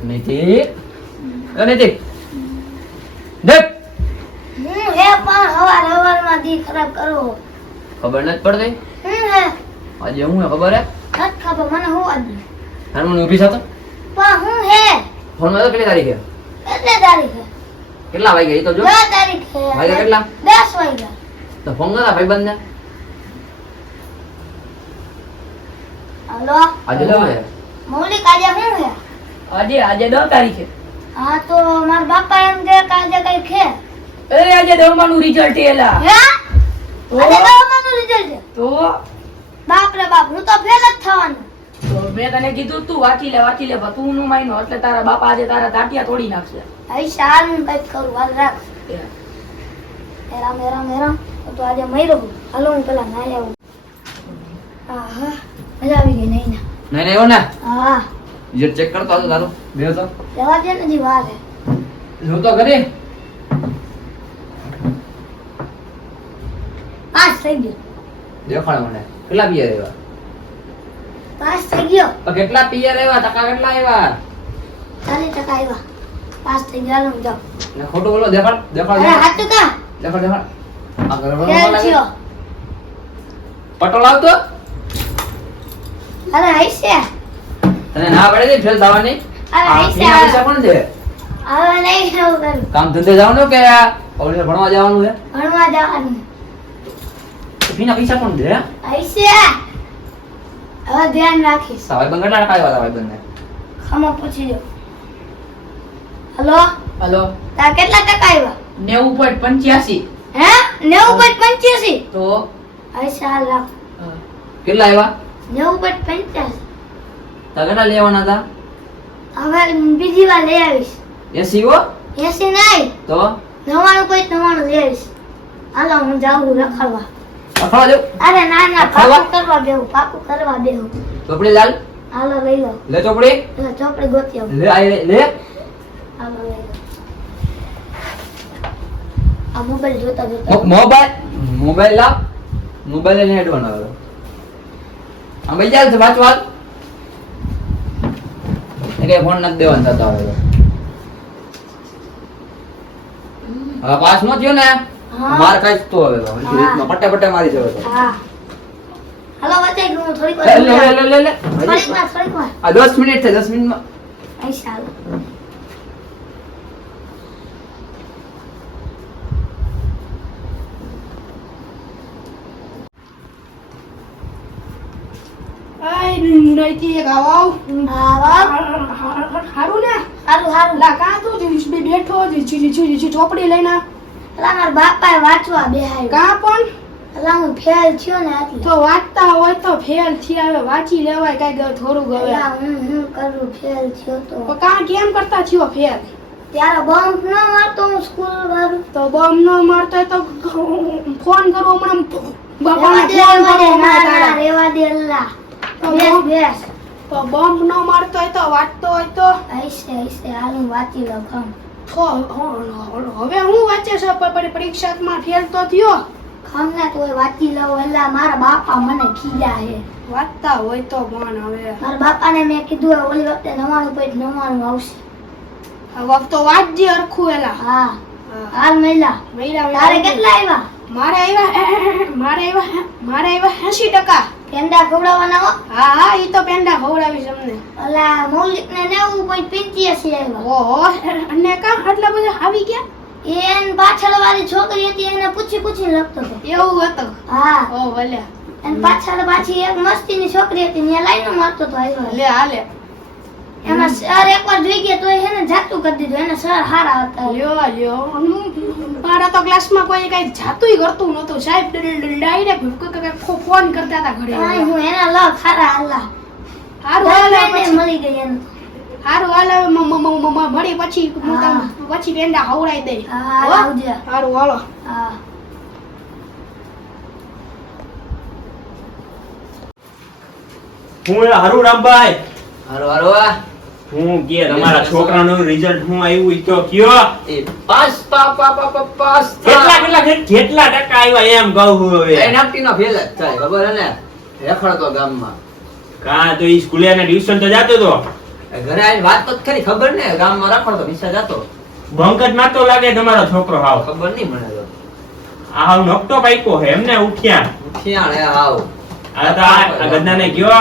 નૈતિક નૈતિક દેખ હું હે પણ હવારમાં દી ખરાબ કરો. ખબર નથી પડતી હું હે આજે હું હે ખબર હે નથી ખબર મને હું આજે હારમોની ઊભી થતો પણ હું હે ફોન માં તો કેટલી તારીખે કેટલી તારીખે કેટલા વાગ્યા એ તો જો 10 તારીખે વાગ્યા કેટલા 10 વાગ્યા તો ફોન કરા ભાઈબંધ ને હાલો આજે લો હે મૌલિક આજે હું હે આજે 10 તારીખે. હા તો મારા બાપા એમ કે આજે કઈ ખે અરે આજે 10 નું રિઝલ્ટ એલા. હે આજે 10 નું રિઝલ્ટ છે તો બાપ રે બાપ હું તો ફેલ જ થવાનું. તો મેં તને કીધું તું વાંચી લે પણ તું નું માયનો એટલે તારા બાપા આજે તારા તાટિયા તોડી નાખશે. આઈ શાલ હું કઈ કરું હાલ રાખ મેરા તો આજે મયરો હાલો હું પેલા નાઈ આવું. આહા મજા આવી ગઈ નહીં ના નહીં નહીં એવું ને હા જે ચેક કરતો હતો તારું બે તો જવા દે ને જી વાર હે જો તો કરી પાસ થઈ ગયો દેખાડ મને કેટલા પિયર આવ્યા પાસ થઈ ગયો તો કેટલા પિયર આવ્યા ટકા કેટલા આવ્યા 40% આવ્યા પાસ થઈ ગયા હું જાઉં ને ખોટું બોલો દેખાડ દેખાડ અરે હાથ કા દેખાડ દેખાડ આ ગરબડો ફેલ લાગે થયો પટોળ આવતો અરે હૈસે તને ના પડે છે ફેલ થવાની અરે આ હૈસે ફીના પૈસા કોણ દે હવે નહીં એવું કરું કામ ધંધે જવાનું કે ઓલે ભણવા જવાનું છે ભણવા જવાનું ફીના પૈસા કોણ દે હૈસે હવે ધ્યાન રાખીશ ભાઈ બંધ કેટલા ટકા આવ્યા ભાઈ બંને ખમો પૂછી જો હલો હાલો તાર કેટલા ટકા આવ્યા 90.85. હે 90.85 તો હૈસે હાલ રાખ કેટલા આવ્યા 90.85 તા કેટલા લેવાના હતા હવે બીજી વાર લઈ આવીશ 80 હો 80 નહીં તો 99.99 લઈ આવીશ હાલો હું જાઉં રખાડવા અખવા દે અરે ના ના રખાડવા? પાકું કરવા દેવું ચોપડી લાલ હાલો લઈ લો લે ચોપડી એટલે ચોપડી ગોતી આવું લે આઈ લે હાલો લઈ લો આ મોબાઈલ જોતા જોતા મોબાઈલ લાવ મોબાઈલ લઈને હેડવાનો આવે આ ભાઈ ચાલ છે વાંચવા એટલે ફોન નથી દેવાનો થતો હવે હવે પાસ નો થયો ને હા. માર કાઈ તો હવે તો હા. રીતમાં પટ્ટે પટ્ટે મારી જવો તો હા હાલો વચ્ચે હું થોડીક વાર લે લે થોડીક વાર આ 10 મિનિટ છે 10 મિનિટમાં પૈસા હાલો આય નૈતિક આવ હા વાહ હારું ને હારું હારું લા કા તું બેઠો ચોપડી લઈને અલા મારા બાપાએ વાંચવા બેહાડ્યો કા પણ અલા હું ફેલ થયો ને એટલે તો વાંચતા હોય તો ફેલ થયા હવે વાંચી લેવાય કઈ થોડું હવે અલા હું કરું ફેલ થયો તો કા કેમ કરતા થયો ફેલ ત્યારે બમ્પ ન મારતો હું સ્કૂલ વાળું તો બમ ન મારતો હોય તો ફોન કરો હમણાં બાપાને રેવા ફોન દે કરો ના હમણાં ના તારા. રેવા દે અલ્લા તો બેસ બમ- બેસ તો બમ ન મારતો હોય તો વાંચતો હોય તો હૈસે હાલ હું વાંચી લઉં ખમ હવે હું વાંચે છે પરીક્ષામાં ફેલ તો થયો ખમ ને તોય વાંચી લઉં અલ્લા મારા બાપા મને ખીજા હે વાંચતા હોય તો પણ હવે મારા બાપાને મેં કીધું હવે ઓલી વખતે 99.99 આવશે આ વખતો વાંચજે હરખું એલા હા હાલ મહિલા તારે કેટલા આવ્યા મારે આવ્યા 80%. પેંડા ખવડાવવાના હો હા ઈ તો પેંડા ખવડાવીશ અમને. અલા મૌલિક ને 90.85 આવ્યા ઓહો અને કા આટલા બધા આવી ગયા એન પાછળ વાળી છોકરી હતી એને પૂછીને લખતો હતો એવું હતું હા ઓ ભલે એન પાછળ પાછી એક મસ્તીની છોકરી હતી ને લાઈનો મારતો તો આવ્યો લે હાલે એમાં સર એકવાર જોઈ ગયા તો એને જાતું કરી દીધું એને સર હારા હતા લ્યો મારા તો ક્લાસમાં કોઈ કઈ જાતુંય કરતું નતું સાહેબ ડાયરેક્ટ ફોન કરતા હતા ઘરે આય હું એના લખ હારા આલા હારું હાલે પછી મળી ગઈ એને હારું હાલે મળી પછી હા. પછી પેંડા ખવડાવી દે હા હો? આવજે હારું હાલો હા હું હારું રામભાઈ હારો હું કે તમારા છોકરાનું રિઝલ્ટ હું આવ્યું ઈ તો કયો એ પાસ પાસ કેટલા ટકા આવ્યા એમ કહું હું હવે એનએફટી નો ફેલ જ થાય ખબર હે ને રેખડતો ગામમાં કા તો ઈ સ્કૂલે ને ટ્યુશન તો જાતો તો ઘરે આવીને વાત તો ખરી, ખબર ને ગામમાં રાખો તો નિશા જાતો બંકટ મારતો લાગે તમારો છોકરો હાવ ખબર નહીં મને તો આ હાવ નકટો પાઈકો હે એમને ઉઠ્યા શિયાળ હે હાવ આ તો આ ગદ્દાને ગયો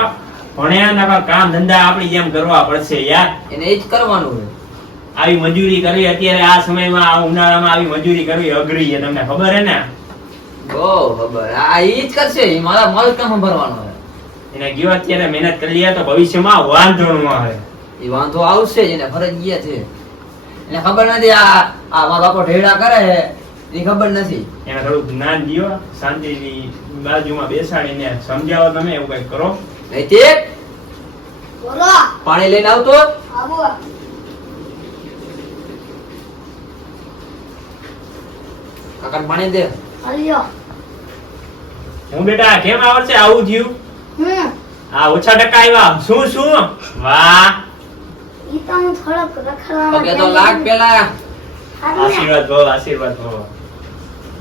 ભણ્યા ના કામ ધંધા આપણી જેમ કરવા પડશે યાર એને એ જ કરવાનું છે. આવી મજૂરી કરવી અત્યારે આ સમયમાં આ ઉનાળામાં આવી મજૂરી કરવી અઘરી છે તમને ખબર હે ને બહુ ખબર આ ઈ જ કરશે ઈ મારું કામ ભરવાનો છે એને ગયો અત્યારે મહેનત કરી લે તો ભવિષ્યમાં વાંધો ન આવે ઈ વાંધો આવશે જ એને ફરજિયાત છે એને ખબર નથી આ મારો બાપો ઢેડા કરે છે ઈ ખબર નથી એને થોડું જ્ઞાન દ્યો શાંતિથી બાજુમાં બેસાડીને સમજાવો તમે એવું કઈ કરો નૈતિક બોલો પાણી લઈને આવતો આવો કાકા પાણી દે હાલ્યો હું બેટા કેમ આવડશે આવું થયું આ ઓછા ટકા આવ્યા શું વાહ ઈ તો હું થોડોક રખડવામાં પગે તો લાગ પેલા આશીર્વાદ ભવો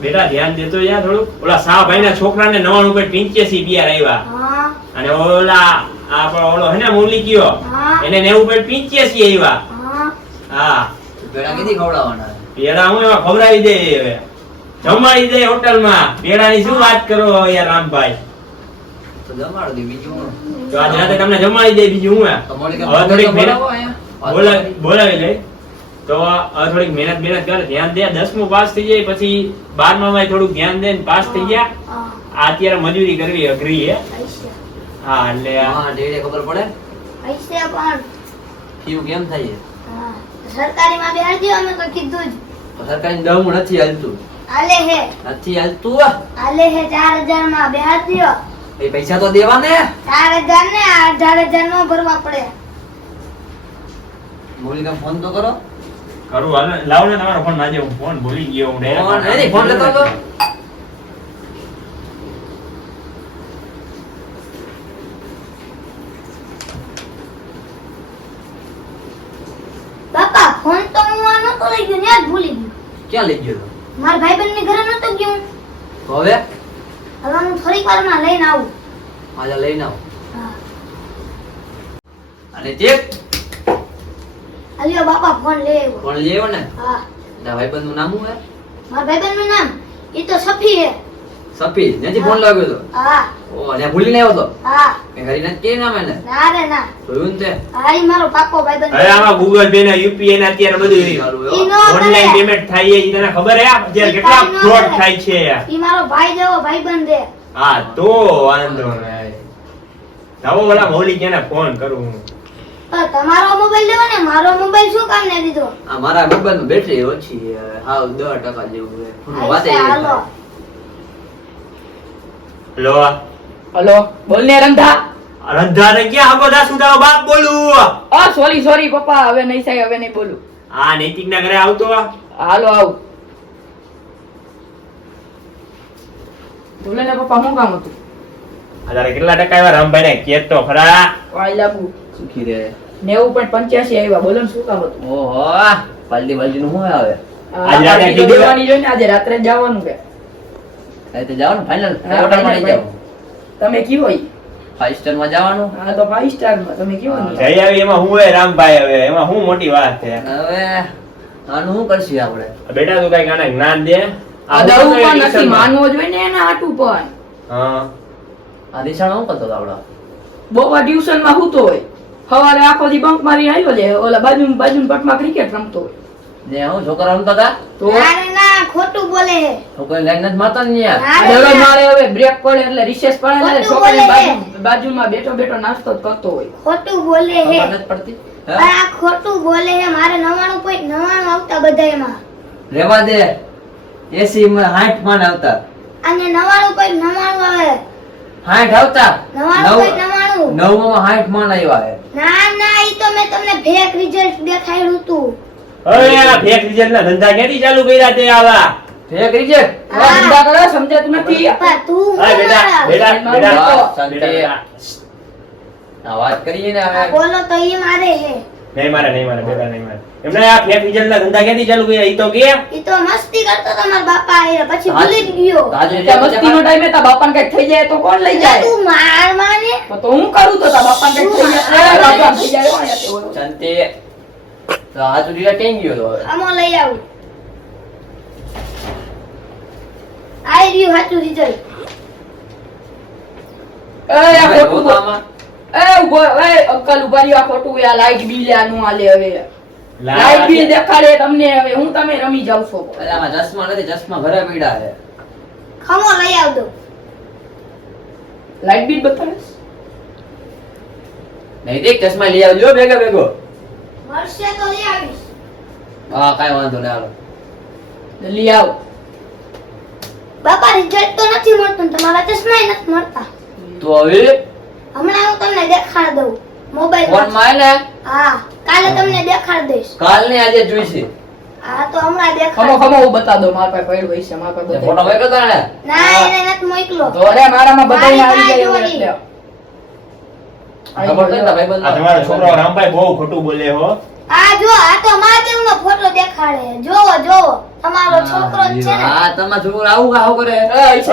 બેટા ધ્યાન દેતો યાર થોડું ઓલા સાહભાઈ ના છોકરાને 99.85 બિયાર આવ્યા હા અને ઓલા આપણો ઓલો હે ને મૂલી કયો હા એને 90.85 આવ્યા હા હા પેડા કીધી ખવડાવવાના પેડા હું એમાં ખવડાવી દે હવે જમાડી દે હોટલમાં પેડાની શું વાત કરો યાર રામભાઈ તો જમાડો દે બીજું હું. તો આજ રાતે તમને જમાડી દે બીજું હું તો મોડી હવે થોડીક મહેનત બોલાવો અહીંયા. બોલાવી લે તો હવે થોડીક મહેનત કર ધ્યાન દે 10મું પાસ થઈ જાય પછી 12માં થોડુંક ધ્યાન દે ને પાસ થઈ ગયા હા આ અત્યારે મજૂરી કરવી અઘરી હે પૈસા હા એટલે હા ઢેડે ખબર પડે પૈસા પણ કેવું કેમ થાય છે? હા સરકારીમાં બેહાડજો અમે તો કીધું જ તો સરકારી દવું નથી હાલતું આલે હે નથી હાલતું આલે હે 4000 માં બેહાડજો એ પૈસા તો દેવા ને 4000 ને 8000 નો ભરવા પડે મોલિકા ફોન તો કરો કરું હાલ લાવો ને તમારો ફોન આજે હું ફોન ભૂલી ગયો હું ફોન નહીં ફોન લેતો તો બાપા ફોન તો હું આ નતો લઈ ગયો ને આજ ભૂલી ગયો ક્યાં લઈ ગયો મારા ભાઈબંધ ની ઘરે નતો ગયો તો હવે હવે હું થોડીક વારમાં લઈને આવું આજે લઈને આવો હા અને ચેક અલ્યો બાપા ફોન લઈ આવ્યો ફોન લઈ આવ્યો ને હા તારા ભાઈબંધ નું નામ શું હે મારા ભાઈબંધ નું નામ ઈ તો સફી હે સફી ત્યાંથી ફોન લાવ્યો તો હા ઓ ત્યાં ભૂલીને આવ્યો તો હા કે ઘરી નથી કે નામ એને ના રે ના જોયું ને તે હા ઈ મારો પાકો ભાઈબંધ હવે આમાં ગૂગલ પે ને યુપીઆઈ ને અત્યારે બધું સારું ઈ એવો. નો ઓનલાઈન કરે પેમેન્ટ થાય છે ઈ તને ખબર હે અત્યારે ઈ કેટલા કાંઈ ન ફ્રોડ કરે. થાય છે યાર ઈ મારો ભાઈ જેવો ભાઈબંધ હે હા તો વાંધો નહીં જાઓ ઓલા મૌલિક એને ફોન કરું હું પણ તમારો મોબાઈલ લેવો ને મારો મોબાઈલ શું કામ ને દીધો આ મારા મોબાઈલ માં બેટરી ઓછી છે હાવ 10% જેવું છે ખોટું વાતે આઈસે એવી હાલો થાય. હેલો હલો બોલ ને રંધા રંધાને ક્યાં હગો દા શું તારો બાપ બોલું સોરી પપ્પા હવે નહીં થાય હવે નહીં બોલું આ નૈતિક ના ઘરે આવતો હાલો આવ બોલે ને પપ્પા શું કામ હતું અત્યારે કેટલા ટકા આવ્યા રામભાઈ ને કેત તો ખરા વાય લાગુ સુખી રે 90.85 આવ્યા બોલો ને શું કામ હતું ઓહો પાલટી પાલટી નું શું આવે આજે રાતે પાર્ટી તો કીધું. દેવાની જોઈને આજે રાત્રે જ જવાનું કે એ તો જવાનું ફાઇનલ હા, હોટલ માં final, જાવ તમે કયો હોય 5 સ્ટાર માં જવાનું હા તો 5 સ્ટાર માં તમે કયો ને જઈ આવી એમાં હું હે રામભાઈ હવે એમાં હું મોટી વાત છે હવે આનું શું કરશું આપણે બેટા તું કઈક આને જ્ઞાન દે આ દવું પણ નથી માનવો જોઈએ ને એના હાટું પણ હા આ દિશામાં શું કરતો હતો આપડો બોવા ટ્યુશન માં હૂતો હોય સવારે આખો દી બંક મારી આવ્યો લે ઓલા બાજુ પટમાં ક્રિકેટ રમતો હોય ને હું છોકરા રમતા હતા તો ના રે ના ખોટું બોલે હે છોકરી લાઈન નથી મારતા ને યાર ના રે હવે ના. મારે હવે બ્રેક પડે એટલે રિસેસ પડે એટલે ખોટું છોકરી બોલે. બાજુમાં બેઠો નાસ્તો જ કરતો હોય ખોટું બોલે હે ખબર નથી પડતી હે? આ ખોટું બોલે હે મારે 99.99 આવતા બધા એમાં રેવા દે એસી માં 60 માં આવતા અને 99.99 આવે 60 આવતા 99.99 નવમાં 60 માં આવ્યા હે ના ના ઈ તો મેં તમને ફેક રિઝલ્ટ દેખાડ્યું તું હવે આ ફેક રિઝલ્ટ ના ધંધા ક્યાંથી ચાલુ કર્યા તે આવા ફેક રિજેક્ટ આ ધંધા કરે સમજાતું નથી પણ તું હા બેટા બેટા બેટા શાંતિ. બેટા આ વાત કરીએ ને હવે બોલો તો ઈ મારે હે નહીં મારે બેટા નહીં મારે એમને આ ફેક રિઝલ્ટ ના ધંધા ક્યાંથી ચાલુ કર્યા ઈ તો કે ઈ તો મસ્તી કરતો તો મારા બાપા આયે પછી ભૂલી જ ગયો તાજો ત્યાં મસ્તીનો ટાઈમે તા બાપાને કઈક થઈ જાય તો કોણ લઈ જાય તું માર માને તો હું કરું તો તા બાપાને કઈક થઈ જાય આમ થઈ જાય હો, અહીંયા તે બોલો. શાંતિ. તો આ તો ડીલા ટેંગ ગયો તો હવે. આમાં લઈ આવું. આઈ રહ્યું સાચું રિઝલ્ટ. એ આ ખોટું બોલ. આમાં એ ઉભો એ અંકલ ઉભા રહ્યો, આ ખોટું આ લાઈટ બિલ આનું આલે હવે લાઈટ બિલ દેખાડે તમને હવે હું તમે રમી જાવ છો અરે આમાં ચશ્મા નથી, ચશ્મા ઘરે પીડા છે. ખમો લઈ આવજો. લાઈટ બિલ બતાવે નહીં દેખ ચશ્મા લઈ આવજો ભેગા ભેગો. મળશે તો લઈ આવીશ. હા કાંઈ વાંધો નહીં હાલો. લઈ આવ બાપા રિઝલ્ટ તો નથી મળતું, તમારા ચશ્માય નથી મળતા. તો હવે હમણાં હું તમને દેખાડ દઉં મોબાઈલ ફોન માં ને હા કાલે તમને દેખાડ દઈશ. કાલ ને આજે જોઈશે. હા તો હમણાં ખમો દેખાડ. ખમો હું બતા દો મારા પાસે પડ્યું હોય છે મારા પાસે ફોટો બતાવી. મેં કરતા ને ના એને નથી મોકલો. તો અરે મારામાં બધાય આવી મારી જાય પાસે એટલે ખબર નહીં તારા ભાઈબંધ આ તમારો છોકરો રામભાઈ બહુ ખોટું બોલે હો. આ જો આ તો મહાદેવનો ફોટો દેખાડે. જોવો જોવો તમારો છોકરો જ છે ને. હા તમારા છોકરો આવું કરે.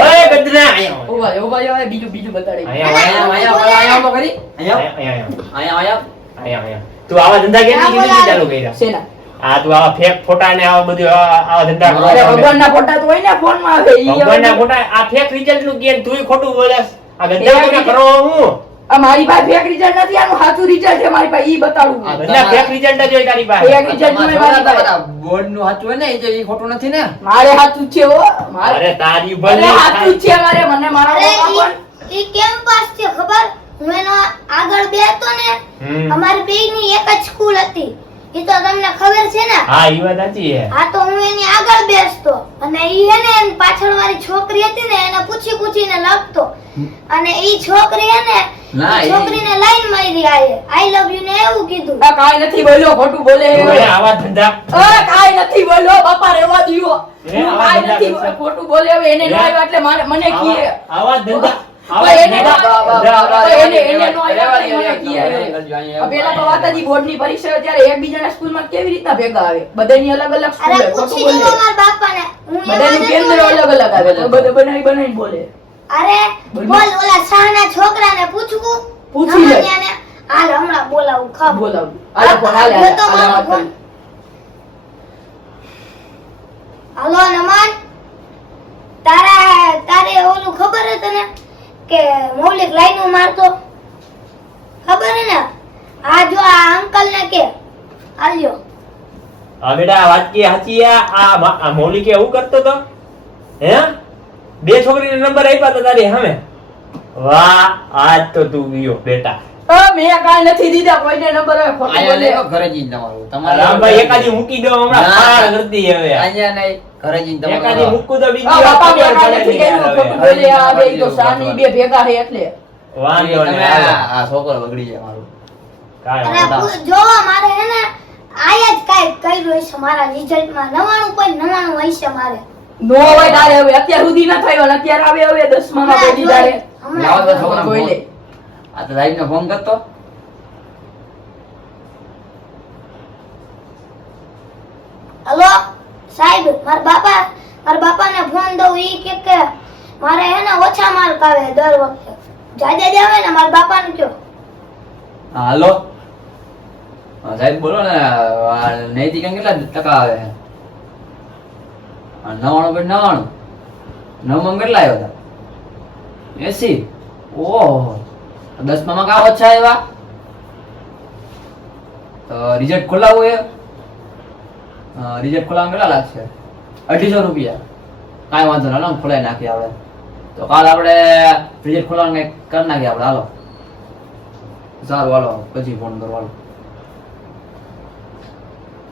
ઓય ગધરા અહીંયા ઉભા રહો, ઉભા રહો, બીજું બીજું બતાડી અહીંયા આવો કરી. અહીંયા અહીંયા અહીંયા અહીંયા તું આવા ધંધા કેમ ચાલુ કર્યા? શેના આ તું આવા ફેક ફોટા ને આવા બધું આવા ધંધા કરો અરે છો. ભગવાનના ફોટા તો હોય ને ફોનમાં આવે ઈ ભગવાનના હવે ફોટા આ ફેક રિઝલ્ટ નું કેમ તુંય ખોટું બોલેસ? આ ધંધા કોને કરો હું? આ મારી પાસે ફેક રિઝલ્ટ નથી, આનું સાચું રિઝલ્ટ છે મારી પાસે ઈ બતાડું આ બધા ફેક રિઝલ્ટ જ હોય તારી પાસે. ફેક રિઝલ્ટ જોઈ મારી પાસે. બોર્ડ નું સાચું હોય ને એ જે ઈ ખોટું નથી ને. મારે સાચું છે હો મારે અરે તારી અરે ભલી સાચું જ છે મારે મને મારા અરે પપ્પા ઈ કેમ પાસ છે ખબર? હું એનો આગળ બેસતો ને હમ. અમારી બેયની એક જ સ્કૂલ હતી. ઈ તો તમને ખબર છે ને. હા ઈ વાત સાચી છે. હા તો હું એની આગળ બેસતો અને ઈ હે ને એની પાછળ વાળી છોકરી હતી ને એને પૂછી પૂછીને લખતો અને ઈ છોકરી હે ને ના, ઈ છોકરીને લાઈન મારી આઈ લવ યુ ને એવું કીધું. આ કાંઈ નથી બોલ્યો, ખોટું બોલે તું એ આવા ધંધા કાંઈ નથી બોલ્યો બાપા રેવા દ્યો. એ આવા કાંઈ ધંધા નથી કરશે. ખોટું બોલે હવે એને નો આવ્યો એટલે મને કીએ આવા ધંધા ભાઈ એને નો અહીંયા પેલા તો વાતાજી બોર્ડની પરીક્ષા હોય ત્યારે એકબીજાના સ્કૂલમાં કેવી રીતના ભેગા આવે બધાની અલગ અલગ સ્કૂલ અરે હોય ખોટું પૂછી બોલે જુઓ મારા બાપાને. હું એમાં બધાનું નથી કેન્દ્ર બોલતી. અલગ અલગ આવે તો બધા બનાવીને બોલે અરે બોલ ઓલા શાહના છોકરાને પૂછવું. પૂછી લે. નમનિયાને. હાલ હમણાં બોલાવું ખબર. બોલાવું આલે ફોન હાલે જો તો હાલે મારો વાત ફોન. કરી. હાલો નમન તારે ઓલું ખબર હે તને કે મૌલિક લાઈનો મારતો ખબર હે ને? આ જો આ અંકલ ને કે આલ્યો હા બેટા આ વાત કે સાચી છે. આ મૌલિકે એવું કરતો તો હે બે છોકરીને નંબર આપ્યા તો તારી સામે. વાહ આજ તો તું ગયો બેટા. મેં કાંઈ નથી દીધા કોઈને નંબર હવે ખોટું અહીંયા બોલે નહીં, ઘરે જઈને તમારું. તમારે રામભાઈ એકાદી મૂકી દો હમણાં ના. ફાળ કરતી હવે. અહીંયા નહીં, ઘરે જઈને તમારું. એકાદી મૂકું તો બીજી આ વાર બાપા મેં ખબર કાંઈ પડે નથી નહીં કર્યું, હવે. ખોટું બોલે આ બે તો શાની બે ભેગા છે એટલે વાંધો તમે નહીં હાલો. આ છોકરો બગડી જાય મારું. કાંઈ અને વાંધો નહીં. જોવા મારે હે ને આયા જ કાંઈક કર્યું હશે મારા રિઝલ્ટમાં 99.99 હશે મારે. નો હોય તારે હવે અત્યાર સુધી ન થયો અને અત્યારે આવે હવે 10મા માં કોઈ દીધા રે લાવો તો છોકરાને કોઈ લે. ફોન. આ તો સાહેબને ફોન કરતો. હલો સાહેબ મારા બાપાને ફોન દઉં ઈ કે મારે હે ને ઓછા માર્ક આવે દર વખતે. જાજા જ આવે ને મારા બાપાને કયો. હા હાલો. હા સાહેબ બોલો ને. આ નૈતિક કેટલા ટકા આવે છે? 99.99. 9માં કેટલા આવ્યા હતા? 80. ઓહો 10માં કાં ઓછા આવ્યા? તો રિઝલ્ટ ખોલાવવું એ રિઝલ્ટ ખોલાવવા કેટલા લાગશે? 250 રૂપિયા. કાંઈ વાંધો નહીં, હાલો ખોલાવી નાખીએ આપણે. તો કાલ આપણે રિઝલ્ટ ખોલાવવાનું કંઈક કરી નાખીએ આપણે. હાલો સારું હાલો પછી ફોન કરો હાલો.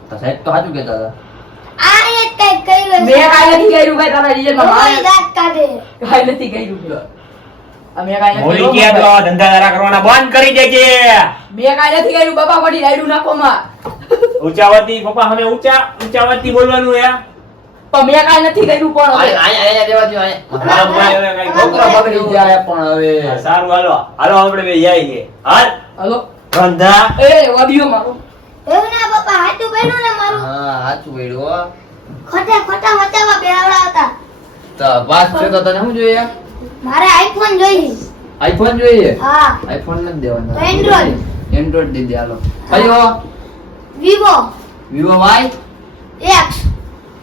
તો સાહેબ તો સાચું કહેતા હતા. આ એક કઈક કર્યું મેં કાંઈ નથી કર્યું ભાઈ તારા રિઝલ્ટમાં કોઈ મારે દાંત કાઢે. કાંઈ નથી કર્યું મેં કાંઈ નથી મૌલિકે કર્યું તો આ ધંધા તારા કરવાના બંધ કરી દેજે. મેં કાંઈ નથી કર્યું બાપા વળી રાયડું નાખો માં ઊંચાવાતી પપ્પા સામે ઊંચાવાતી બોલવાનું હે. પણ મેં કાંઈ નથી કર્યું પણ હવે. અહીંયા દેવા દ્યો, અહીંયા. રામભાઈ હવે કાંઈ છોકરો બગડી જાય પણ હવે. સારું હાલો હાલો આપણે બે જઈએ. હાલ હલો ધંધા એ વાડીઓ મારો એવું ના પપ્પા હાચું કર્યું ને મારું. હા સાચું પડ્યું હો. ખોટા ખોટા વચાવા બેવડાવતા. તો પાસ થયો તો તને શું જોઈએ? મારે આઈફોન જોઈએ. આઈફોન જોઈએ? હા આઈફોન નથી દેવાનો. Android. એન્ડ્રોઈડ દઈ દે હાલો. કયો? Vivo Vivo Y? એક્સ.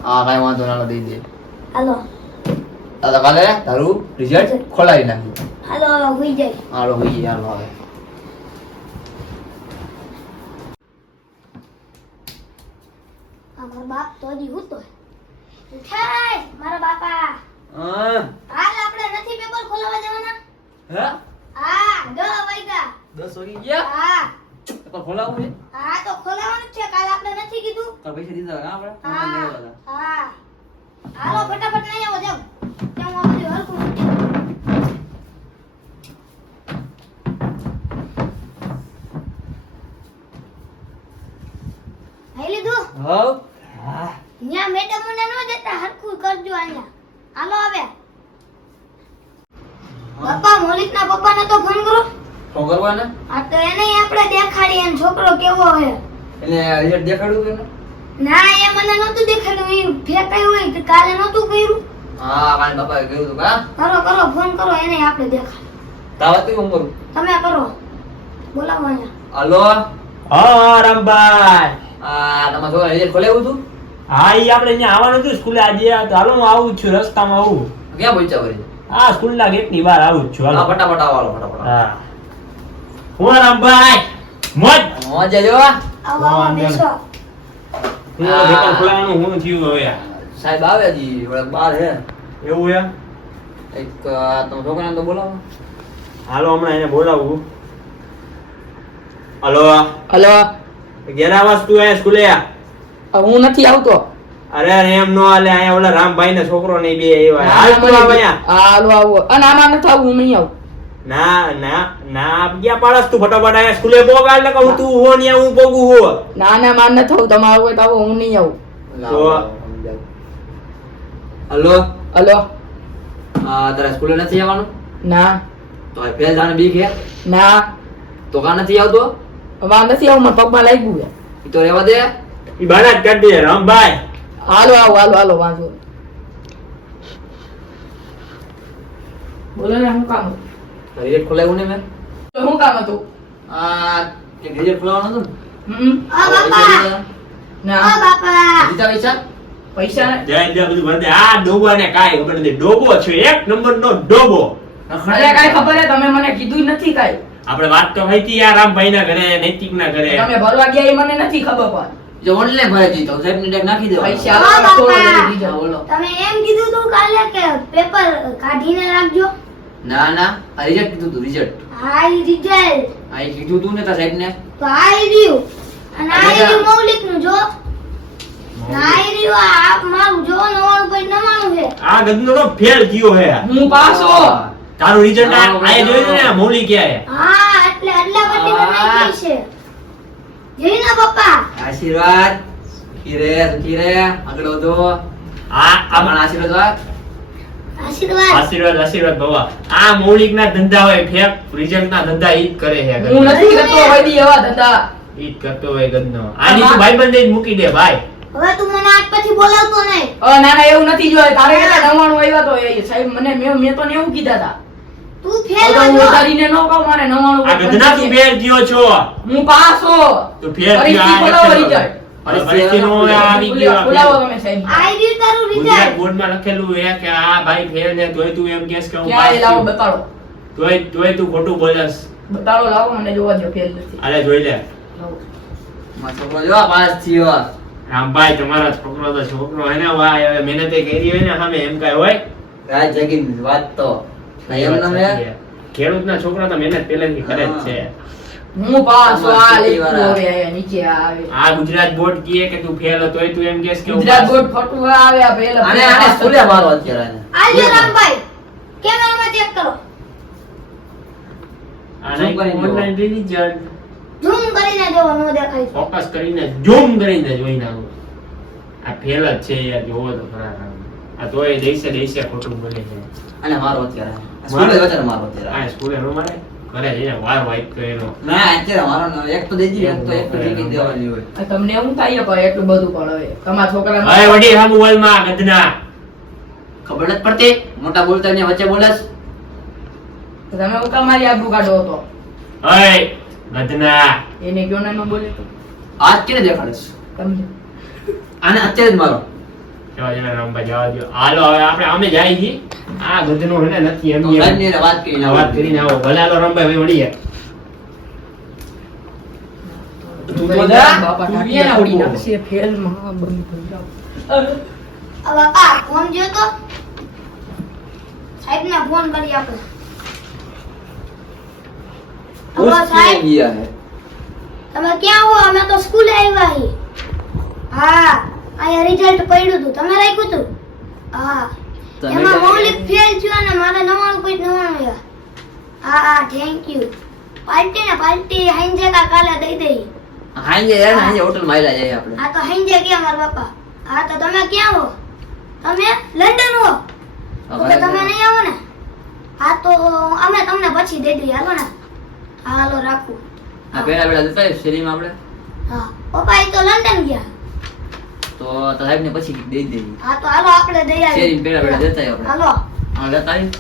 હા કાંઈ વાંધો ના, હાલો દઈ દે. હાલો તો કાલે તારું રિઝલ્ટ ખોલાવી નાખ્યું. હાલો હવે હોઈ જાય. હાલો હોઈએ હાલો હવે. મારો બાપ તો હજી હૂતો. ઉઠાય મારા બાપા. હા હાલ આપણે નથી પેપર ખોલાવા જવાના? હે હા 10 વાગ્યા. 10 વાગી ગયા? હા પેપર ખોલાવવું છે? હા તો ખોલાવાનું જ છે. કાલ આપણે નથી કીધું? તાર પૈસા દીધા હતા આપણે? હા લેવા હતા. હા હાલો ફટાફટ નહીં આવો જાવ. ત્યાં હું આ બધું હરખું મૂકી દઉં. લઈ લીધું? હવ હા ન્યા મેડમને ન દેતા હરખું કરજો અહીંયા. હાલો હવે પપ્પા મોલિકના પપ્પાને તો ફોન કરો. શું કરવાના? આ તો એને આપણે દેખાડીએ એમ છોકરો કેવો હે. એને રિઝલ્ટ દેખાડ્યું કે ના એ મને નતું દેખાડ્યું. એ ફેંકાયું હોય તો કાલે નતું કર્યું. હા કાલે બાપાએ કહ્યું હતું કા? કરો કરો ફોન કરો એને આપણે દેખાડ. તાવત હું કરું? તમે કરો બોલાવો અહીંયા. હાલો હા રામભાઈ. આ તમારા છોકરા રિઝલ્ટ ખોલાવ્યું હતું? હા ઈ આપણે અહીંયા આવવાનું હતું સ્કૂલે આજે. તો હાલો હું આવું જ છું, રસ્તામાં આવું. ક્યાં પહોંચ્યા વળી? આ સ્કૂલના ગેટની બહાર આવું જ છું. હા હાલો. ફટાફટ આવો હાલો ફટાફટ આવો. હા હું રામભાઈ મોજ. મોજે જો. આવો આવો વાંધો બેસો. હું પેપર ખોલાવાનું હું થયું હવે. સાહેબ આવે જી ઓળખ બાર હે. એવું છે? એક તમે છોકરાને તો બોલાવો. હાલો હમણાં એને બોલાવું. હાલો હલો ઘેરા વાસ તું અહીંયા સ્કૂલે આ? હું નથી આવતો. અરે એમ નો હાલે. અહીંયા ઓલા રામભાઈ ના છોકરો ને બે આવ્યા. હાલ તું આવ અહીંયા. હાલો આવો. અને આમાં નથી આવવું, હું નહીં આવું. ના ના ના ગયા પાડસ તું ફટાફટ અહીંયા સ્કૂલે પોગ. એટલે કહું તું હો ને હું પોગું હો. ના ના માર નથી આવું. તમે આવો હોય તો આવો, હું નહીં આવું. હલો હલો તારા સ્કૂલે નથી આવવાનું? ના તો આ ફેલ જાણે બીક હે? ના તો કા નથી આવતો? માર નથી આવું. મારા પગમાં લાગ્યું છે. ઈ તો રહેવા દે. ઈ બાના જ કાઢી દે રામભાઈ. હાલો આવો હાલો હાલો વાંધો નહીં. બોલો ને શું કામ હતું? રિઝલ્ટ ખોલાવ્યું ને મેં? શું કામ હતું? આ એક રિઝલ્ટ ખોલાવવાનું હતું આ બાપા ને? ના આ બાપા દીધા પૈસા? પૈસા ને જય જય બધું ભર દે. આ ડોબા ને કાઈ ખબર નથી. ડોબો છે, એક નંબર નો ડોબો. અરે કાઈ ખબર હે? તમે મને કીધું જ નથી કાઈ. આપણે વાત તો થઈ હતી આ રામભાઈ ના ઘરે, નૈતિક ના ઘરે. તમે ભરવા ગયા એ મને નથી ખબર પણ જો ઓનલાઈન ભરાઈ દીધો સાહેબ ને ટેક નાખી દેવા. પૈસા હા, આલો, થોડો બાપા. લઈ દીધો. બોલો. તમે એમ કીધું તું કાલે કે પેપર કાઢીને રાખજો. ના ના આ રિઝલ્ટ કીધું તું રિઝલ્ટ. હા ઈ રિઝલ્ટ આ ઈ કીધું તું ને તારા સાહેબ ને. તો આ ઈ રહ્યું. અને આ ઈ રહ્યું મૌલિક નું જો. ના ઈ રહ્યું આ મારું જો 99.99 છે. આ ગદનો તો ફેલ થયો હે. હું પાસો. તારું રિઝલ્ટ આ જોયું ને મૌલિક ક્યાં હે? હા એટલે અદલા બદલી બનાવી છે. જયના પપ્પા આશીર્વાદ ખીરે ખીરે આગળ વધો. આ આપણ આશીર્વાદ વાત. આશીર્વાદ. આશીર્વાદ આશીર્વાદ બાબા. આ મૌલિક ના ધંધા હોય, ફેક રિઝલ્ટ ના ધંધા ઈ જ કરે છે. હું નથી કરતો હોય દી એવા ધંધા. ઈ જ કરતો હોય ગદનો. આની તું ભાઈબંધ જ મૂકી દે ભાઈ. હવે તું મને આજ પછી બોલાવતો નહીં. ના ના એવું નથી જોય. તારે કેટલા 99 આવ્યા તો એ સાહેબ મને મેં તો ને એવું કીધા હતા. તું હવે ફેલ તો હું હતો. ઉતારીને ન કહું મારે 99 આ ગદના તું ફેલ થયો છો. હું પાસો. તું ફેલ થયો. ફરીથી બોલાવો રિઝલ્ટ. પરિસ્થિતિ નો આવી ગયો. બોલાવો તમે સાહેબ. આઈ રહ્યું તારું ગુજરાત રિઝલ્ટ. બોર્ડ માં લખેલું હે કે આ ભાઈ ફેલ ને તોય તું એમ કહેશ કે હું ક્યાં એ પાસ લાવો છું. બતાડો. તોય તું ખોટું બોલસ. બતાડો લાવો મને જોવા દો ફેલ નથી. આલે જોઈ લે. લાવો. મારો છોકરો જો પાસ થયો. રામભાઈ તમારા છોકરો તો છોકરો હે ને ભાઈ. હવે મહેનતે કરી હોય ને સામે એમ કાઈ હોય. રાજ જગીન વાત તો ભાઈ એમ નમે. ખેડૂતના છોકરા તો મહેનત પહેલેથી કરે જ છે. હું પાસો આ તમારા લઈ વાળા. આવે આયા નીચે આવે. આ ગુજરાત બોર્ડ કહે કે તું ફેલ હતો તોય તું એમ કહેશ કે હું ગુજરાત પાસ બોર્ડ ફટું આવે આ પહેલા આને આને સ્કૂલે મારો અત્યારે આને. આલ્યો રામભાઈ કેમેરામાં ચેક કરો. આને ઓનલાઈન રિઝલ્ટ ઝૂમ કરીને જોવો નો દેખાય છે. ફોકસ કરીને ઝૂમ કરીને જોઈ નાખો. આ ફેલ જ છે યાર, જોવો તો ખરા. આ તોય દેશે ખોટું બોલે છે. આને મારો અત્યારે. સ્કૂલે અત્યારે મારો અત્યારે. આ સ્કૂલે નો મારે ઘરે જઈને વાર વાઈપ કર્યો. ના અત્યારે મારો ન. એક તો દેજી એક તો ટિકિટ દેવાની હોય. આ તમને એવું થાય પણ એટલું બધું પણ હવે તમારા છોકરા હવે વડી સામુ વલમાં ગધના. ખબર નથી પડતી મોટા બોલતા ને વચ્ચે બોલસ. તમે હું તમારી આબરૂ કાઢો હતો. હવે ગધના એને કયો ને ન બોલે તો આજ કેને દેખાડીશ તમને આને અત્યારે જ મારો જવા દે ને રમવા જવા દો. હાલો હવે આપણે અમે જાય છી. આ ગધનું હે ને નથી એમ તો સાહેબની હારે વાત કરીને આવો. વાત કરીને આવો. ભલે હાલો રમભાઈ ભાઈ મળીએ. તું તો જા. બાપા તું ટાટી ક્યાં આવડી ઉભો? નાખશે ફેલમાં બંધ થઈ જાવ આ બાપા ફોન જોયો તો સાહેબ ને ફોન કરી આપણે હલો उसके સાહેબ गया है તમે ક્યાં હો અમે તો સ્કૂલે આવ્યા હી હા અહીંયા રિઝલ્ટ પડ્યું હતું તમે રાખ્યું હતું હા તમે એમાં રાખ્યું? મૌલિક ફેલ થયો અને મારે 99.99 આવ્યા હા હા થેન્ક યુ પાર્ટી હાંજે કા કાલે દઈ દઈ હાંજે યાર હાંજે હોટલ માં આયલા જાય આપણે હા તો હાંજે ગયા મારા બાપા હા તો તમે ક્યાં હો તમે લંડન હો તો કે તમે નહીં આવો ને હા તો અમે તમને પછી દઈ દઈએ હાલો ને હા હાલો રાખું આ પેલા પેલા જતા શેરીમાં આપણે હા પપ્પા એ તો લંડન ગયા તો સાહેબ ને પછી દઈ દેવી હા તો હાલો આપણે દઈ આવીએ શેરીમાં પેલા પેલા જતા આપણે હાલો હા જતા આવી